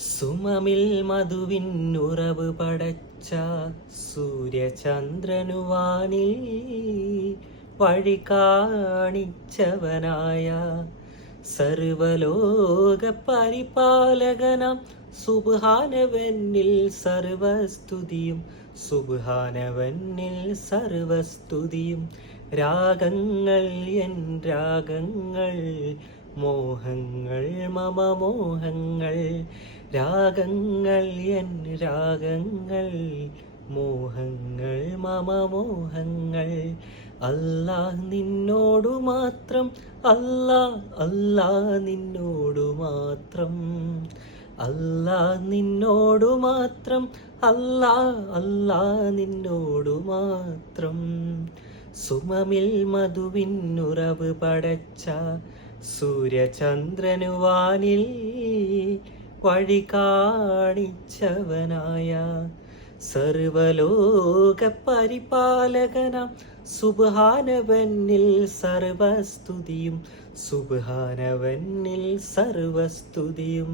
സുമമിൽ മധുവിൻ ഉറവ് പടച്ച സൂര്യചന്ദ്രനുവാനിൽ വഴി കാണിച്ചവനായ സർവലോക പരിപാലകനാം സുബ്ഹാനവന്നിൽ സർവസ്തുതിയും സുബ്ഹാനവന്നിൽ സർവസ്തുതിയും. രാഗങ്ങൾ എൻ രാഗങ്ങൾ, മോഹങ്ങൾ മമ മോഹങ്ങൾ. രാഗങ്ങൾ എൻ രാഗങ്ങൾ, മോഹങ്ങൾ മമ മോഹങ്ങൾ. അല്ലാഹ് നിന്നോടു മാത്രം, അല്ലാഹ് അല്ലാഹ് നിന്നോടു മാത്രം. അല്ലാഹ് നിന്നോടു മാത്രം, അല്ലാഹ് അല്ലാഹ് നിന്നോടു മാത്രം. സുമമിൽ മധുവിൻ ഉറവ് പടച്ച സൂര്യചന്ദ്രനുവാനിൽ വഴി കാണിച്ചവനായ സർവലോക പരിപാലകനാം സുബ്ഹാനവന്നിൽ സർവസ്തുതിയും സുബ്ഹാനവന്നിൽ സർവസ്തുതിയും.